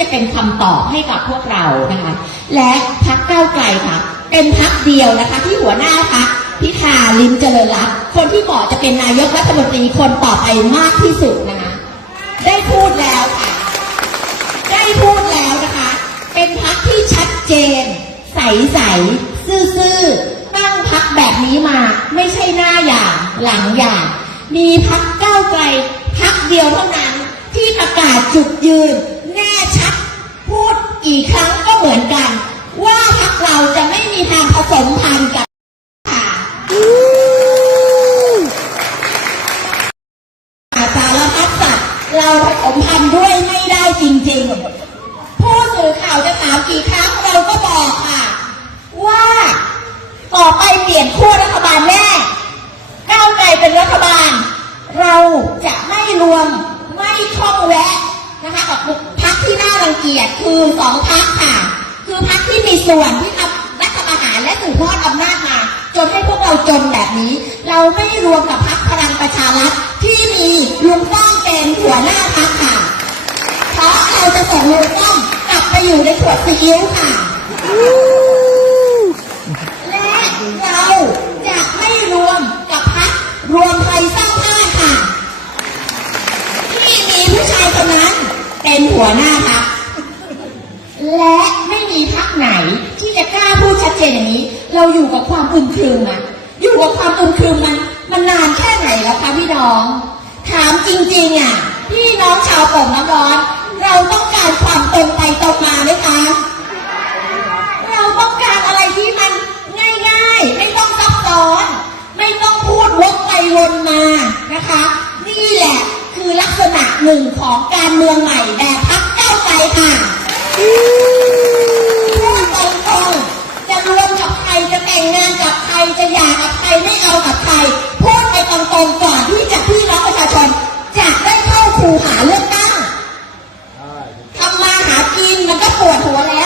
จะเป็นคำตอบให้กับพวกเรานะคะ และพักเก้าไกลค่ะ เป็นพักเดียวนะคะที่หัวหน้าพักพิธาลิมเจริญรัตน์คนที่เหมาะจะเป็นนายกรัฐมนตรีคนต่อไปมากที่สุดนะคะ ได้พูดแล้วค่ะ ได้พูดแล้วนะคะ เป็นพักที่ชัดเจน ใสใสซื่อซื่อๆตั้งพักแบบนี้มาไม่ใช่หน้าอย่างหลังอย่าง มีพักเก้าไกลพักเดียวเท่านั้นที่ประกาศจุดยืน กี่ครั้งก็เหมือนกัน ว่าพักเราจะไม่มีทางผสมพันธุ์กับค่ะอาสารพัดสัตว์เราผสมพันธุ์ด้วยไม่ได้จริงๆ ผู้สื่อข่าวจะถามกี่ครั้งเราก็บอกค่ะ ว่าต่อไปเปลี่ยนขั้วรัฐบาลแน่ก้าวไกลเป็นรัฐบาล เราจะไม่รวมไม่ช่องแวะนะคะกับพัก เกียจคือสองพักค่ะ คือพักที่มีส่วนที่ทำรัฐประหารและสืบทอดอำนาจมาจนให้พวกเราจนแบบนี้ เราไม่รวมกับพักพลังประชารัฐที่มีลุงป้อมเป็นหัวหน้าพักค่ะ เพราะเราจะส่งลุงป้อมกลับไปอยู่ในขวดซีอิ๊วค่ะ และเราจะไม่รวมกับพักรวมไทยสร้างชาติค่ะ ที่มีผู้ชายคนนั้นเป็นหัวหน้าพัก และไม่มีพักไหนที่จะกล้าพูดชัดเจนอย่างนี้ เราอยู่กับความอึมครึมอะอยู่กับความอึมครึมมันมันนานแค่ไหนแล้วคะพี่น้อง ถามจริงๆอะพี่น้องชาวโป่งน้ำร้อน เราต้องการความตรงไปตรงมาไหมคะเราต้องการอะไรที่มันง่ายๆ ไม่ต้องซับซ้อน ไม่ต้องพูดวกไปวนมานะคะ นี่แหละคือลักษณะหนึ่งของการเมืองใหม่แบบพักเก้าไกลค่ะ แต่งงจะรวมกับใครจะแต่งงานกับใครจะหยากับใครไม่เอากับใครพูดไปตรงๆก่อนที่จะพี่น้องประชาชนจะได้เข้าคูหาเลือกตั้งทำมาหากินมันก็ปวดหัวแล้ว